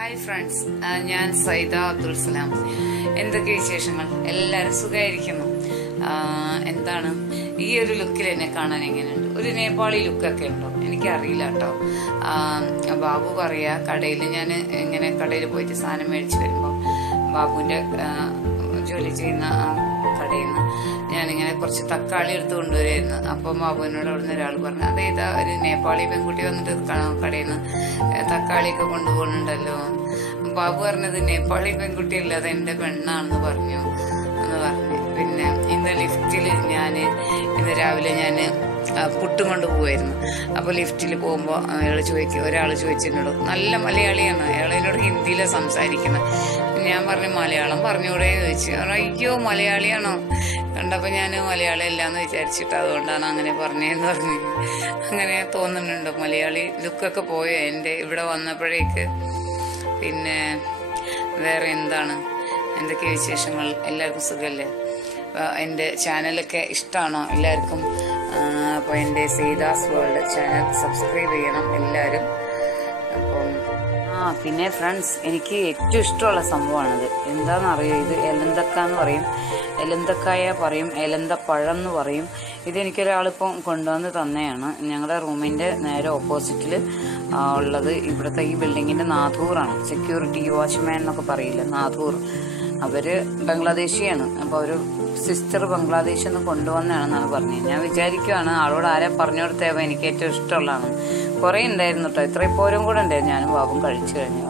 Hi friends, ഞാൻ സൈദ അബ്ദുൽ സലാം. എന്തൊക്കെ വിശേഷങ്ങൾ? എല്ലാവരും സുഖമായിരിക്കുന്നു. എന്താണ് ഈ ഒരു ലുക്കിൽ എന്നെ കാണാൻ എങ്ങനെയുണ്ട്? ഒരു നേപ്പാളി ലുക്കൊക്കെ ഉണ്ടോ? എനിക്കറിയില്ല കേട്ടോ. ബാബു പറയാ, കടയിൽ ഞാൻ ഇങ്ങനെ കടയിൽ പോയിട്ട് സാധനം മേടിച്ച് വരുമ്പോൾ ബാബുവിൻ്റെ ജോലി ചെയ്യുന്ന കടയിൽ നിന്ന് ഞാനിങ്ങനെ കുറച്ച് തക്കാളി എടുത്ത് കൊണ്ടുവരുമായിരുന്നു. അപ്പം ബാബുവിനോട് അവിടുന്ന് ഒരാൾ പറഞ്ഞു, അതേതാ ഒരു നേപ്പാളി പെൺകുട്ടി വന്നിട്ട് കടയിൽ നിന്ന് തക്കാളിയൊക്കെ കൊണ്ടുപോകുന്നുണ്ടല്ലോ. ബാബു പറഞ്ഞത് നേപ്പാളി പെൺകുട്ടിയല്ല, അത് എൻ്റെ പെണ്ണാണെന്ന് പറഞ്ഞു എന്ന് പറഞ്ഞു. പിന്നെ ഇന്ന് ലിഫ്റ്റിൽ ഇന്ന് രാവിലെ ഞാൻ പുട്ടും കൊണ്ട് പോവായിരുന്നു. അപ്പോൾ ലിഫ്റ്റിൽ പോകുമ്പോൾ ഒരാൾ ചോദിച്ചെന്നോട്, നല്ല മലയാളിയാണ്, അയാൾ എന്നോട് ഹിന്ദിയിലാണ് സംസാരിക്കുന്നത്. ഞാൻ പറഞ്ഞു, മലയാളം പറഞ്ഞുകൂടെ ചോദിച്ചു. അയ്യോ മലയാളിയാണോ? കണ്ടപ്പോൾ ഞാൻ മലയാളം ഇല്ലാന്ന് വിചാരിച്ചിട്ട് അതുകൊണ്ടാണ് അങ്ങനെ പറഞ്ഞതെന്ന് പറഞ്ഞു. അങ്ങനെ തോന്നുന്നുണ്ടോ? മലയാളി ലുക്കൊക്കെ പോയോ എൻ്റെ ഇവിടെ വന്നപ്പോഴേക്ക്? പിന്നെ വേറെ എന്തൊക്കെ വിശേഷങ്ങൾ? എല്ലാവർക്കും സുഖമല്ലേ? എൻ്റെ ചാനലൊക്കെ ഇഷ്ടമാണോ എല്ലാവർക്കും? അപ്പോൾ എൻ്റെ സീതാസ് വേൾഡ് ചാനൽ സബ്സ്ക്രൈബ് ചെയ്യണം എല്ലാവരും. അപ്പം പിന്നെ ഫ്രണ്ട്സ്, എനിക്ക് ഏറ്റവും ഇഷ്ടമുള്ള സംഭവമാണിത്. എന്താണെന്നറിയോ? ഇത് എലന്തക്ക എന്ന് പറയും, എലന്തക്കായ പറയും, എലന്തപ്പഴം എന്ന് പറയും. ഇതെനിക്കൊരാളിപ്പം കൊണ്ടുവന്ന് തന്നെയാണ്. ഞങ്ങളുടെ റൂമിൻ്റെ നേരെ ഓപ്പോസിറ്റിൽ ഉള്ളത് ഇവിടുത്തെ ഈ ബിൽഡിങ്ങിൻ്റെ നാഥൂറാണ്. സെക്യൂരിറ്റി വാച്ച്മാൻ എന്നൊക്കെ പറയില്ല, നാഥൂർ. അവര് ബംഗ്ലാദേശിയാണ്. അപ്പോൾ ഒരു സിസ്റ്റർ ബംഗ്ലാദേശിൽ നിന്ന് കൊണ്ടുവന്നതാണെന്നാണ് പറഞ്ഞത്. ഞാൻ വിചാരിക്കുവാണ് ആളോട് ആരാ പറഞ്ഞു കൊടുത്തപ്പോൾ എനിക്ക് ഏറ്റവും ഇഷ്ടമുള്ളതാണ്. കുറേ ഉണ്ടായിരുന്നു കേട്ടോ, ഇത്രയും പോരും കൂടെ ഉണ്ടായിരുന്നു. ഞാനും ബാബും കഴിച്ചു കഴിഞ്ഞു.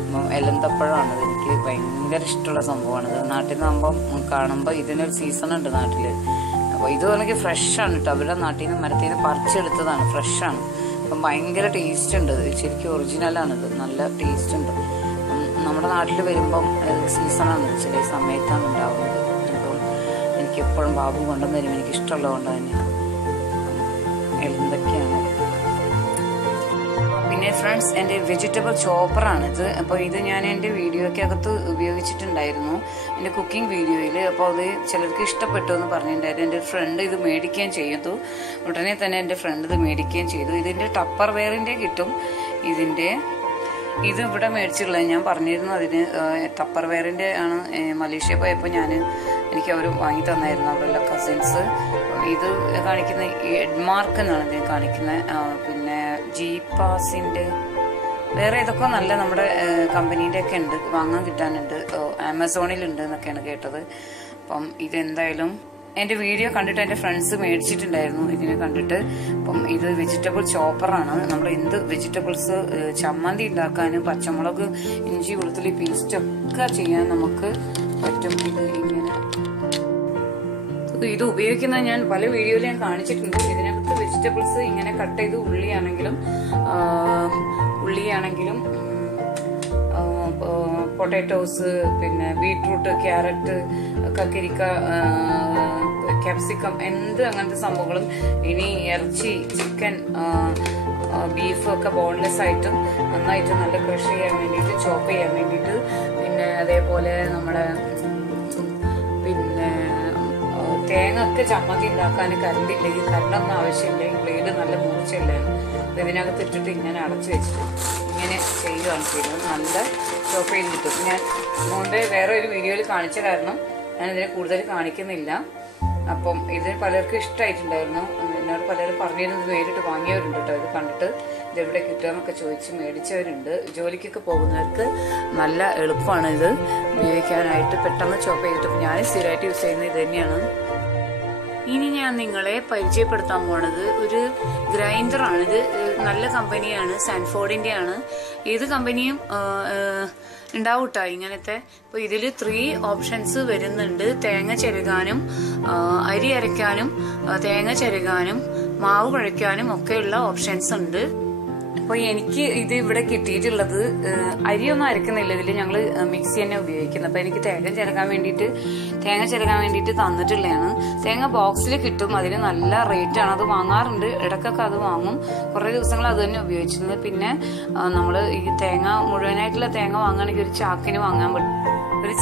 അപ്പം എലന്തപ്പഴമാണിത്. എനിക്ക് ഭയങ്കര ഇഷ്ടമുള്ള സംഭവമാണിത്. നാട്ടിൽ നിന്നാകുമ്പം കാണുമ്പോൾ ഇതിനൊരു സീസണുണ്ട് നാട്ടിൽ. അപ്പോൾ ഇത് എനിക്ക് ഫ്രഷാണ് കേട്ടോ, അവരുടെ നാട്ടിൽ നിന്ന് മരത്തിൽ നിന്ന് പറിച്ചെടുത്തതാണ്, ഫ്രഷാണ്. അപ്പം ഭയങ്കര ടേസ്റ്റ് ഉണ്ട്. ശരിക്കും ഒറിജിനലാണിത്, നല്ല ടേസ്റ്റ് ഉണ്ട്. നമ്മുടെ നാട്ടിൽ വരുമ്പം സീസണാണ്, ചില സമയത്താണ് ഉണ്ടാവുന്നത്. അപ്പം എനിക്കെപ്പോഴും ബാബു കൊണ്ടുവന്ന് തരും, എനിക്കിഷ്ടമുള്ളത് കൊണ്ട് തന്നെയാണ്. എന്തൊക്കെയാണ് പിന്നെ ഫ്രണ്ട്സ്, എൻ്റെ വെജിറ്റബിൾ ചോപ്പറാണിത്. അപ്പോൾ ഇത് ഞാൻ എൻ്റെ വീഡിയോയ്ക്കകത്ത് ഉപയോഗിച്ചിട്ടുണ്ടായിരുന്നു, എൻ്റെ കുക്കിംഗ് വീഡിയോയിൽ. അപ്പോൾ അത് ചിലർക്ക് ഇഷ്ടപ്പെട്ടു എന്ന് പറഞ്ഞിട്ടുണ്ടായിരുന്നു. എൻ്റെ ഫ്രണ്ട് ഇത് മേടിക്കുകയും ചെയ്തു. ഉടനെ തന്നെ എൻ്റെ ഫ്രണ്ട് ഇത് മേടിക്കുകയും ചെയ്തു. ഇതിൻ്റെ ടപ്പർ വെയറിൻ്റെ കിട്ടും. ഇത് ഇവിടെ മേടിച്ചിട്ടുള്ളത് ഞാൻ പറഞ്ഞിരുന്നു. അതിന് ടപ്പർ വെയറിൻ്റെ ആണ്. മലേഷ്യ പോയപ്പോൾ എനിക്ക് അവർ വാങ്ങി തന്നായിരുന്നു, അവിടെയുള്ള കസിൻസ്. ഇത് കാണിക്കുന്ന എഡ്മാർക്ക് എന്നാണ് ഇതിന് കാണിക്കുന്നത്. പിന്നെ ജീപ്പാസിൻ്റെ വേറെ ഏതൊക്കെ നല്ല നമ്മുടെ കമ്പനീൻ്റെ ഒക്കെ ഉണ്ട്, വാങ്ങാൻ കിട്ടാനുണ്ട്, ആമസോണിലുണ്ട് എന്നൊക്കെയാണ് കേട്ടത്. അപ്പം ഇതെന്തായാലും എൻ്റെ വീഡിയോ കണ്ടിട്ട് എൻ്റെ ഫ്രണ്ട്സ് മേടിച്ചിട്ടുണ്ടായിരുന്നു ഇതിനെ കണ്ടിട്ട്. അപ്പം ഇത് വെജിറ്റബിൾ ചോപ്പറാണ്. നമ്മൾ എന്ത് വെജിറ്റബിൾസ് ചമ്മന്തി ഉണ്ടാക്കാനും പച്ചമുളക്, ഇഞ്ചി, വെളുത്തുള്ളി പേസ്റ്റ് ഒക്കെ ചെയ്യാൻ നമുക്ക് പറ്റും. ഇത് ഉപയോഗിക്കുന്നത് ഞാൻ പല വീഡിയോയിൽ ഞാൻ കാണിച്ചിട്ടുണ്ട്. ഇതിനകത്ത് വെജിറ്റബിൾസ് ഇങ്ങനെ കട്ട് ചെയ്ത് ഉള്ളിയാണെങ്കിലും പൊട്ടാറ്റോസ്, പിന്നെ ബീട്രൂട്ട്, ക്യാരറ്റ്, കക്കരിക്ക, ക്യാപ്സിക്കം, അങ്ങനത്തെ സംഭവങ്ങളും, ഇനി ഇറച്ചി, ചിക്കൻ, ബീഫ് ഒക്കെ ബോൺലെസ് ആയിട്ടും നന്നായിട്ട് നല്ല ക്രഷ് ചെയ്യാൻ വേണ്ടിയിട്ട്, ചോപ്പ് ചെയ്യാൻ വേണ്ടിയിട്ട്, പിന്നെ അതേപോലെ നമ്മുടെ തേങ്ങ ഒക്കെ ചമ്മന്തി ഉണ്ടാക്കാൻ കരണ്ടില്ലെങ്കിൽ, കരണ്ടൊന്നും ആവശ്യമില്ല. ഈ ബ്ലേഡ് നല്ല മൂർച്ചയില്ലായിരുന്നു. അപ്പോൾ ഇതിനകത്ത് ഇട്ടിട്ട് ഇങ്ങനെ അടച്ചു വെച്ചിട്ട് ഇങ്ങനെ ചെയ്യുകയാണ് ചെയ്യുന്നത്. നല്ല ചോപ്പ് ചെയ്ത് കിട്ടും. ഞാൻ മുമ്പേ വേറെ ഒരു വീഡിയോയിൽ കാണിച്ച കാരണം ഞാനിതിനെ കൂടുതൽ കാണിക്കുന്നില്ല. അപ്പം ഇതിന് പലർക്കും ഇഷ്ടമായിട്ടുണ്ടായിരുന്നു. എന്നോട് പലരും പറഞ്ഞിരുന്നത് നേരിട്ട് വാങ്ങിയവരുണ്ട് കേട്ടോ. ഇത് കണ്ടിട്ട് ഇതെവിടെ കിട്ടുകയെന്നൊക്കെ ചോദിച്ച് മേടിച്ചവരുണ്ട്. ജോലിക്കൊക്കെ പോകുന്നവർക്ക് നല്ല എളുപ്പമാണ് ഇത് ഉപയോഗിക്കാനായിട്ട്, പെട്ടെന്ന് ചോപ്പ് ചെയ്തിട്ട്. ഞാൻ സ്ഥിരമായിട്ട് യൂസ് ചെയ്യുന്നത് ഇത് തന്നെയാണ്. ഇനി ഞാൻ നിങ്ങളെ പരിചയപ്പെടുത്താൻ പോണത് ഒരു ഗ്രൈൻഡറാണ്. ഇത് നല്ല കമ്പനിയാണ്, സാൻഫോർഡിന്റെ ആണ്. ഏത് കമ്പനിയും ഉണ്ടാവും കേട്ടോ ഇങ്ങനത്തെ. അപ്പോൾ ഇതിൽ 3 ഓപ്ഷൻസ് വരുന്നുണ്ട്. തേങ്ങ ചിരകാനും, അരി അരയ്ക്കാനും, തേങ്ങ ചിരകാനും, മാവ് കുഴയ്ക്കാനും ഒക്കെയുള്ള ഓപ്ഷൻസ് ഉണ്ട്. അപ്പോൾ എനിക്ക് ഇത് ഇവിടെ കിട്ടിയിട്ടുള്ളത് അരിയൊന്നും അരക്കുന്നില്ല. ഇതിൽ ഞങ്ങൾ മിക്സി തന്നെ ഉപയോഗിക്കുന്നത്. അപ്പോൾ എനിക്ക് തേങ്ങ ചിരകാൻ വേണ്ടിയിട്ട് തന്നിട്ടുള്ളതാണ്. തേങ്ങ ബോക്സിൽ കിട്ടും, അതിന് നല്ല റേറ്റാണ്. അത് വാങ്ങാറുണ്ട്, ഇടയ്ക്കൊക്കെ അത് വാങ്ങും. കുറേ ദിവസങ്ങൾ അത് തന്നെ ഉപയോഗിച്ചിരുന്നത്. പിന്നെ നമ്മൾ ഈ തേങ്ങ മുഴുവനായിട്ടുള്ള തേങ്ങ വാങ്ങുകയാണെങ്കിൽ ഒരു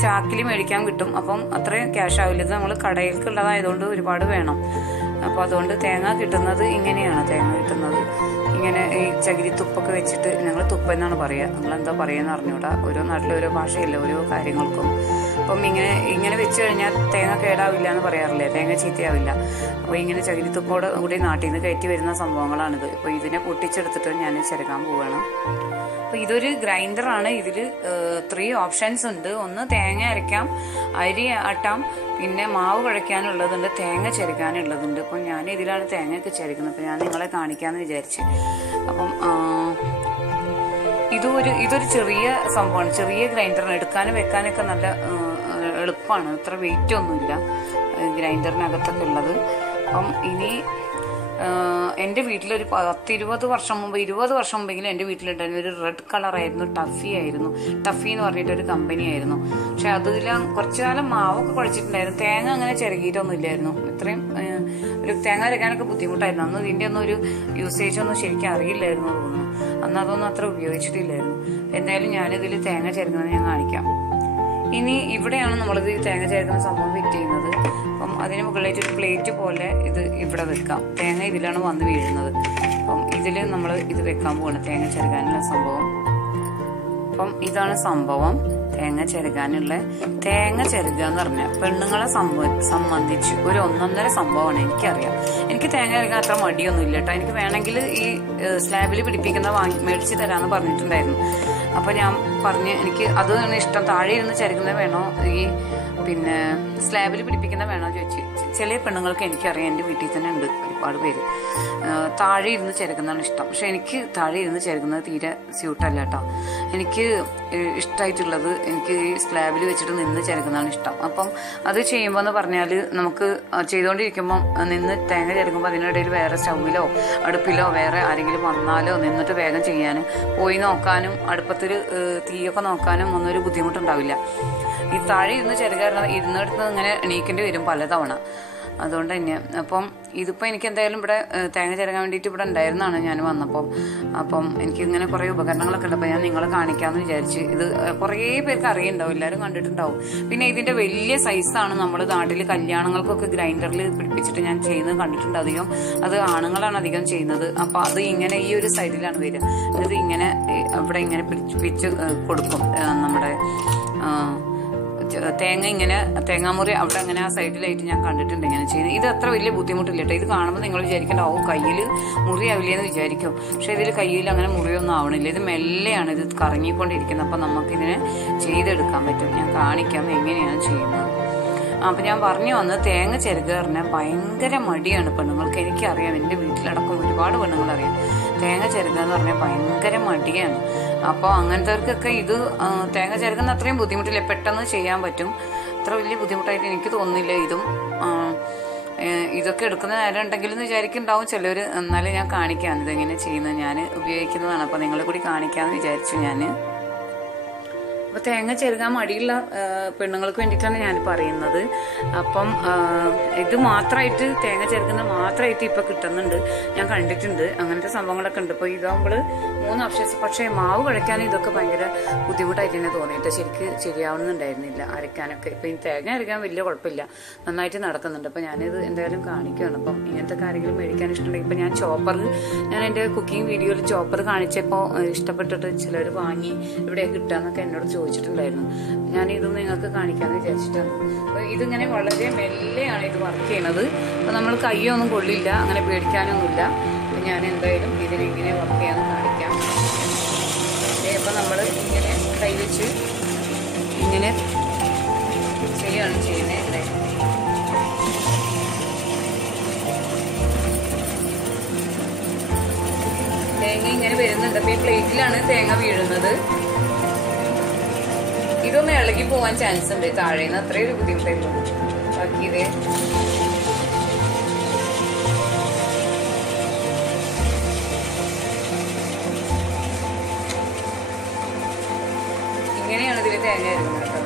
ചാക്കിൽ മേടിക്കാൻ കിട്ടും. അപ്പം അത്രയും ക്യാഷ് ആവില്ല. ഇത് നമ്മൾ കടയിൽക്കുള്ളതായതുകൊണ്ട് ഒരുപാട് വേണം. അപ്പോൾ അതുകൊണ്ട് തേങ്ങ കിട്ടുന്നത് ഇങ്ങനെയാണ്. തേങ്ങ കിട്ടുന്നത് ഇങ്ങനെ ഈ ചകിരിത്തുപ്പൊക്കെ വെച്ചിട്ട്, ഞങ്ങൾ തുപ്പ എന്നാണ് പറയുക, നിങ്ങളെന്താ പറയുകയെന്ന് അറിഞ്ഞൂടാ, ഓരോ നാട്ടിൽ ഓരോ ഭാഷയില്ല ഓരോ കാര്യങ്ങൾക്കും. അപ്പം ഇങ്ങനെ വെച്ച് കഴിഞ്ഞാൽ തേങ്ങ കേടാവില്ല എന്ന് പറയാറില്ലേ, തേങ്ങ ചീത്തയാവില്ല. അപ്പോൾ ഇങ്ങനെ ചകിരിത്തുപ്പോടെ കൂടി നാട്ടിൽ നിന്ന് കയറ്റി വരുന്ന സംഭവങ്ങളാണിത്. അപ്പോൾ ഇതിനെ പൊട്ടിച്ചെടുത്തിട്ട് ഞാൻ ചിരകാൻ പോവുകയാണ്. അപ്പോൾ ഇതൊരു ഗ്രൈൻഡറാണ്. ഇതിൽ 3 ഓപ്ഷൻസ് ഉണ്ട്. ഒന്ന് തേങ്ങ അരയ്ക്കാം, അരി ആട്ടാം, പിന്നെ മാവ് കുഴയ്ക്കാനുള്ളതുണ്ട്, തേങ്ങ ചിരകാനുള്ളതുണ്ട്. അപ്പം ഞാൻ ഇതിലാണ് തേങ്ങയൊക്കെ ചിരക്കുന്നത്. അപ്പം ഞാൻ നിങ്ങളെ കാണിക്കാമെന്ന് വിചാരിച്ച്. അപ്പം ഇതൊരു ചെറിയ സംഭവമാണ്, ചെറിയ ഗ്രൈൻഡറാണ്. എടുക്കാനും വെക്കാനൊക്കെ നല്ല എളുപ്പമാണ്, അത്ര വെയിറ്റ് ഒന്നുമില്ല ഗ്രൈൻഡറിനകത്തൊക്കെ ഉള്ളത്. അപ്പം ഇനി എൻ്റെ വീട്ടിലൊരു 10-20 വർഷം മുമ്പ്, 20 വർഷം മുമ്പെങ്കിലും എൻ്റെ വീട്ടിലുണ്ടായിരുന്ന ഒരു റെഡ് കളറായിരുന്നു, ടഫി എന്ന് പറഞ്ഞിട്ടൊരു കമ്പനി ആയിരുന്നു. പക്ഷെ അതിലെല്ലാം കുറച്ചു കാലം മാവൊക്കെ കുഴച്ചിട്ടുണ്ടായിരുന്നു, തേങ്ങ അങ്ങനെ ചിരകിയിട്ടൊന്നും ഇല്ലായിരുന്നു. ഇത്രയും ഒരു തേങ്ങ അരയ്ക്കാനൊക്കെ ബുദ്ധിമുട്ടായിരുന്നു. അന്ന് ഇതിൻ്റെ ഒന്നും ഒരു യൂസേജ് ഒന്നും ശരിക്കും അറിയില്ലായിരുന്നു തോന്നുന്നു. അന്ന് അതൊന്നും അത്ര ഉപയോഗിച്ചിട്ടില്ലായിരുന്നു. എന്തായാലും ഞാനിതിൽ തേങ്ങ ചിരകുന്നത് ഞാൻ കാണിക്കാം. ഇനി ഇവിടെയാണ് നമ്മളിത് തേങ്ങ ചേർക്കുന്ന സംഭവം ഫിറ്റ് ചെയ്യുന്നത്. അപ്പം അതിന് മുകളിലായിട്ട് ഒരു പ്ലേറ്റ് പോലെ ഇത് ഇവിടെ വെക്കാം. തേങ്ങ ഇതിലാണ് വന്ന് വീഴുന്നത്. അപ്പം ഇതിൽ നമ്മൾ ഇത് വെക്കാൻ പോവാണ്, തേങ്ങ ചിരകാനുള്ള സംഭവം. അപ്പം ഇതാണ് സംഭവം, തേങ്ങ ചിരകാനുള്ള. തേങ്ങ ചിരകുക എന്ന് പറഞ്ഞാൽ പെണ്ണുങ്ങളെ സംബന്ധിച്ച് ഒരു 1.5 സംഭവമാണ്. എനിക്കറിയാം, എനിക്ക് തേങ്ങ ചിരകാൻ അത്ര മടിയൊന്നും ഇല്ല കേട്ടോ. എനിക്ക് വേണമെങ്കിൽ ഈ സ്ലാബിൽ പിടിപ്പിക്കുന്ന മേടിച്ച് തരാമെന്ന് പറഞ്ഞിട്ടുണ്ടായിരുന്നു. അപ്പൊ ഞാൻ പറഞ്ഞ് എനിക്ക് അതാണ് ഇഷ്ടം, താഴെ ഇരുന്ന് ചിരകുന്നത് വേണോ ഈ പിന്നെ സ്ലാബിൽ പിടിപ്പിക്കുന്ന വേണോ ചോദിച്ച്. ചില പെണ്ണുങ്ങൾക്ക് എനിക്കറിയാം, എൻ്റെ വീട്ടിൽ തന്നെ ഉണ്ട് ഒരുപാട് പേര് താഴെ ഇരുന്ന് ചിരകുന്നതാണ് ഇഷ്ടം. പക്ഷെ എനിക്ക് താഴെ ഇരുന്ന് ചിരകുന്നത് തീരെ സ്യൂട്ടല്ല കേട്ടോ. എനിക്ക് ഇഷ്ടമായിട്ടുള്ളത് എനിക്ക് ഈ സ്ലാബിൽ വെച്ചിട്ട് നിന്ന് ചിരകുന്നതാണ് ഇഷ്ടം. അപ്പം അത് ചെയ്യുമ്പോൾ എന്ന് പറഞ്ഞാൽ നമുക്ക് ചെയ്തുകൊണ്ടിരിക്കുമ്പം നിന്ന് തേങ്ങ ചിരകുമ്പോൾ അതിനിടയിൽ വേറെ സ്റ്റൗവിലോ അടുപ്പിലോ വേറെ ആരെങ്കിലും വന്നാലോ നിന്നിട്ട് വേഗം ചെയ്യാനും പോയി നോക്കാനും അടുപ്പത്തിൽ തീയൊക്കെ നോക്കാനും ഒന്നും ഒരു ബുദ്ധിമുട്ടുണ്ടാവില്ല. ഈ താഴെ ഇരുന്ന് ചിരകാരണം ഇരുന്നിടത്ത് ഇങ്ങനെ എണീക്കേണ്ടി വരും പലതവണ. അതുകൊണ്ട് തന്നെ അപ്പം ഇതിപ്പോൾ എനിക്ക് എന്തായാലും ഇവിടെ തേങ്ങ ചിരകാൻ വേണ്ടിയിട്ട് ഇവിടെ ഉണ്ടായിരുന്നതാണ് ഞാൻ വന്നപ്പം. അപ്പം എനിക്ക് ഇങ്ങനെ കുറേ ഉപകരണങ്ങളൊക്കെ ഉണ്ട്. അപ്പോൾ ഞാൻ നിങ്ങളെ കാണിക്കാമെന്ന് വിചാരിച്ച്. ഇത് കുറേ പേർക്ക് അറിയുന്നുണ്ടാവും, എല്ലാവരും കണ്ടിട്ടുണ്ടാവും. പിന്നെ ഇതിൻ്റെ വലിയ സൈസാണ്. നമ്മൾ നാട്ടിൽ കല്യാണങ്ങൾക്കൊക്കെ ഗ്രൈൻഡറിൽ പിടിപ്പിച്ചിട്ട് ഞാൻ ചെയ്യുന്നത് കണ്ടിട്ടുണ്ട് അധികം. അത് ആണുങ്ങളാണ് അധികം ചെയ്യുന്നത്. അപ്പോൾ അത് ഇങ്ങനെ ഈ ഒരു സൈഡിലാണ് വരിക. ഇത് ഇങ്ങനെ ഇവിടെ ഇങ്ങനെ പിടിച്ച് കൊടുക്കും. നമ്മുടെ തേങ്ങ ഇങ്ങനെ തേങ്ങാമുറി അവിടെ അങ്ങനെ ആ സൈഡിലായിട്ട് ഞാൻ കണ്ടിട്ടുണ്ട് ഇങ്ങനെ ചെയ്യുന്നത്. ഇത് അത്ര വലിയ ബുദ്ധിമുട്ടില്ല കേട്ടോ. ഇത് കാണുമ്പോൾ നിങ്ങൾ വിചാരിക്കേണ്ടാവും കയ്യിൽ മുറിയാവില്ലേന്ന് വിചാരിക്കും. പക്ഷെ ഇതിൽ കയ്യിൽ അങ്ങനെ മുറിയൊന്നും ആവണില്ല. ഇത് മെല്ലെയാണ് ഇത് കറങ്ങിക്കൊണ്ടിരിക്കുന്നത്. അപ്പം നമുക്കിതിനെ ചെയ്തെടുക്കാൻ പറ്റും. ഞാൻ കാണിക്കാം എങ്ങനെയാണ് ചെയ്യുന്നത്. അപ്പം ഞാൻ പറഞ്ഞു വന്ന് തേങ്ങ ചിരകുക പറഞ്ഞാൽ ഭയങ്കര മടിയാണ് പെണ്ണുങ്ങൾക്ക്. എനിക്കറിയാം, എൻ്റെ വീട്ടിലടക്കം ഒരുപാട് പെണ്ണുങ്ങളറിയാം തേങ്ങ ചിരകുക എന്ന് പറഞ്ഞാൽ ഭയങ്കര മടിയാണ്. അപ്പോൾ അങ്ങനത്തെവർക്കൊക്കെ ഇത് തേങ്ങ ചിരകുന്ന അത്രയും ബുദ്ധിമുട്ടില്ല, പെട്ടെന്ന് ചെയ്യാൻ പറ്റും. അത്ര വലിയ ബുദ്ധിമുട്ടായിട്ട് എനിക്ക് തോന്നുന്നില്ല. ഇതൊക്കെ എടുക്കുന്ന നേരം ഉണ്ടെങ്കിൽ എന്ന് വിചാരിക്കുന്നുണ്ടാവും ചിലർ. എന്നാലും ഞാൻ കാണിക്കാം ഇതെങ്ങനെ ചെയ്യുന്നത്. ഞാൻ ഉപയോഗിക്കുന്നതാണ്, അപ്പോൾ നിങ്ങളെ കൂടി കാണിക്കാമെന്ന് വിചാരിച്ചു ഞാൻ. അപ്പോൾ തേങ്ങ ചിരകാൻ മടിയുള്ള പെണ്ണുങ്ങൾക്ക് വേണ്ടിയിട്ടാണ് ഞാൻ പറയുന്നത്. അപ്പം ഇത് മാത്രമായിട്ട് തേങ്ങ ചിരകുന്ന മാത്രമായിട്ട് ഇപ്പം കിട്ടുന്നുണ്ട്, ഞാൻ കണ്ടിട്ടുണ്ട്. അങ്ങനത്തെ സംഭവങ്ങളൊക്കെ ഉണ്ട്. ഇപ്പോൾ ഇതാകുമ്പോൾ 3 ഓപ്ഷൻസ്. പക്ഷേ മാവ് കുഴയ്ക്കാൻ ഇതൊക്കെ ഭയങ്കര ബുദ്ധിമുട്ടായിട്ട് തന്നെ തോന്നിയിട്ട് ശരിക്ക് ശരിയാവുന്നുണ്ടായിരുന്നില്ല അരയ്ക്കാനൊക്കെ. ഇപ്പം ഈ തേങ്ങ അരയ്ക്കാൻ വലിയ കുഴപ്പമില്ല, നന്നായിട്ട് നടക്കുന്നുണ്ട്. അപ്പം ഞാനിത് എന്തായാലും കാണിക്കുകയാണ്. അപ്പം ഇങ്ങനത്തെ കാര്യങ്ങൾ മേടിക്കാൻ ഇഷ്ടമുണ്ടെങ്കിൽ ഇപ്പം ഞാൻ എൻ്റെ കുക്കിംഗ് വീഡിയോയിൽ ചോപ്പർ കാണിച്ചപ്പോൾ ഇഷ്ടപ്പെട്ടിട്ട് ചിലർ വാങ്ങി ഇവിടെ കിട്ടുകയെന്നൊക്കെ എന്നോട് ചോദിച്ചിട്ടുണ്ടായിരുന്നു. ഞാൻ ഇതും നിങ്ങൾക്ക് കാണിക്കാമെന്ന് വിചാരിച്ചിട്ടാണ്. അപ്പോൾ ഇതിങ്ങനെ വളരെ മെല്ലെയാണ് ഇത് വർക്ക് ചെയ്യണത്. അപ്പോൾ നമ്മൾ കയ്യൊന്നും കൊള്ളില്ല, അങ്ങനെ പേടിക്കാനൊന്നുമില്ല. അപ്പം ഞാൻ എന്തായാലും ഇതിനെങ്ങനെ വർക്ക് ചെയ്യാമെന്ന് കാണിക്കാം. അപ്പം നമ്മൾ ഇങ്ങനെ കൈ വെച്ച് ഇങ്ങനെ ചെയ്യുകയാണ് ചെയ്യുന്നത്. തേങ്ങ ഇങ്ങനെ വരുന്നുണ്ട്. അപ്പോൾ ഈ പ്ലേറ്റിലാണ് തേങ്ങ വീഴുന്നത്. ഇതൊന്ന് ഇളകി പോവാൻ ചാൻസ് ഉണ്ട് താഴേന്ന്, അത്രയൊരു ബുദ്ധിമുട്ടായിരുന്നു. ബാക്കി ഇത് ഇങ്ങനെയാണ് ഇതിൽ തേങ്ങ ഇടുന്നത് കേട്ടോ.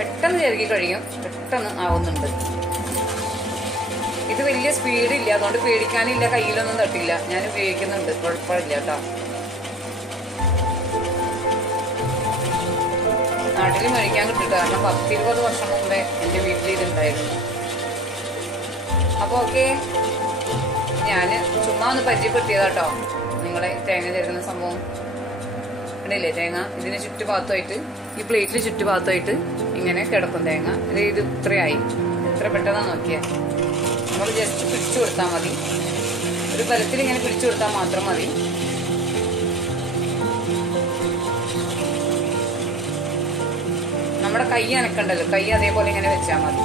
പെട്ടെന്ന് ചെറുകി കഴിയും, പെട്ടെന്ന് ആവുന്നുണ്ട്. ഇത് വലിയ സ്പീഡില്ല, അതുകൊണ്ട് പേടിക്കാനില്ല, കയ്യിലൊന്നും തട്ടില്ല. ഞാൻ ഉപയോഗിക്കുന്നുണ്ട്, കുഴപ്പമില്ല കേട്ടോ. നാട്ടിൽ മേടിക്കാൻ കിട്ടില്ല, കാരണം 10-20 വർഷം മുമ്പേ എൻ്റെ വീട്ടിൽ ഇതുണ്ടായിരുന്നു. അപ്പോൾ ഓക്കെ, ഞാൻ ചുമ്മാ ഒന്ന് പരിചയപ്പെടുത്തിയതാട്ടോ നിങ്ങളെ തേങ്ങ ചേർക്കുന്ന സംഭവം. കണ്ടില്ലേ തേങ്ങ ഇതിന് ചുറ്റുഭാഗത്തായിട്ട് ഈ പ്ലേറ്റിൽ ചുറ്റുഭാഗത്തായിട്ട് ഇങ്ങനെ കിടക്കും തേങ്ങ. ഇത് ഇത്രയായി, ഇത്ര പെട്ടെന്ന് നോക്കിയാൽ നമ്മൾ ജസ്റ്റ് പിടിച്ചു കൊടുത്താൽ മതി. ഒരു ബലത്തിൽ ഇങ്ങനെ പിടിച്ചു കൊടുത്താൽ മാത്രം മതി. നമ്മുടെ കൈ അനക്കണ്ടല്ലോ, കൈ അതേപോലെ ഇങ്ങനെ വെച്ചാൽ മതി.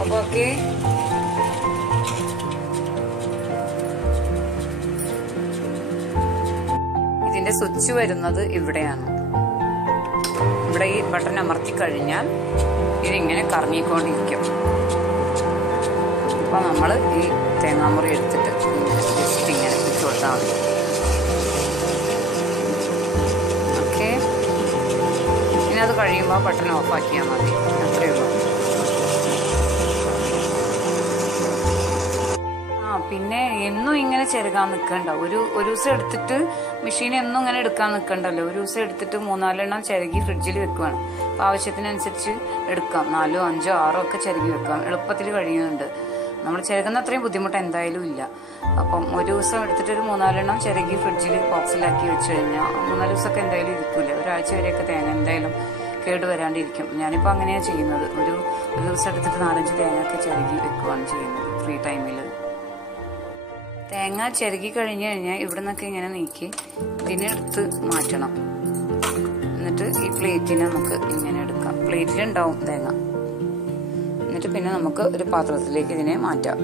അപ്പൊ ഓക്കെ. ഇതിന്റെ സ്വിച്ച് വരുന്നത് ഇവിടെയാണ്. ഇവിടെ ഈ ബട്ടൺ അമർത്തി കഴിഞ്ഞാൽ ഇതിങ്ങനെ കറങ്ങിക്കൊണ്ടിരിക്കും. അപ്പൊ നമ്മൾ ഈ തേങ്ങാമുറി എടുത്തിട്ട് ജസ്റ്റ് ഇങ്ങനെ ഇട്ട് കൊടുത്താൽ മതി. ഓക്കെ. ഇനി അത് കഴിയുമ്പോൾ ബട്ടൺ ഓഫ് ആക്കിയാൽ മതി. അത്രയേ ഉള്ളൂ. പിന്നെ എന്നും ഇങ്ങനെ ചെറുകാൻ നിൽക്കണ്ട. ഒരു ദിവസം എടുത്തിട്ട് മെഷീൻ എന്നും ഇങ്ങനെ എടുക്കാൻ നിൽക്കണ്ടല്ലോ. ഒരു ദിവസം എടുത്തിട്ട് 3-4 ചിരകി ഫ്രിഡ്ജിൽ വെക്കുകയാണ്. അപ്പോൾ ആവശ്യത്തിനനുസരിച്ച് എടുക്കാം. 4, 5, 6 ഒക്കെ ചിരകി വെക്കാം. എളുപ്പത്തിൽ കഴിയുന്നുണ്ട്. നമ്മൾ ചിരകുന്ന അത്രയും ബുദ്ധിമുട്ട് എന്തായാലും ഇല്ല. അപ്പം ഒരു ദിവസം എടുത്തിട്ട് ഒരു 3-4 ചിരകി ഫ്രിഡ്ജിൽ ബോക്സിലാക്കി വെച്ച് കഴിഞ്ഞാൽ 3-4 ദിവസമൊക്കെ എന്തായാലും ഇരിക്കില്ല. ഒരാഴ്ച വരെയൊക്കെ തേങ്ങ എന്തായാലും കേടുവരാണ്ടിരിക്കും. ഞാനിപ്പോൾ അങ്ങനെയാണ് ചെയ്യുന്നത്. ഒരു ദിവസം എടുത്തിട്ട് 4-5 തേങ്ങയൊക്കെ ചിരകി വെക്കുകയാണ് ചെയ്യുന്നത് ഫ്രീ ടൈമിൽ. തേങ്ങ ചിരകി കഴിഞ്ഞ് കഴിഞ്ഞാൽ ഇവിടെ നിന്നൊക്കെ ഇങ്ങനെ നീക്കി ഇതിനെടുത്ത് മാറ്റണം. എന്നിട്ട് ഈ പ്ലേറ്റിനെ നമുക്ക് ഇങ്ങനെ എടുക്കാം. പ്ലേറ്റിലുണ്ടാവും തേങ്ങ. എന്നിട്ട് പിന്നെ നമുക്ക് ഒരു പാത്രത്തിലേക്ക് ഇതിനെ മാറ്റാം.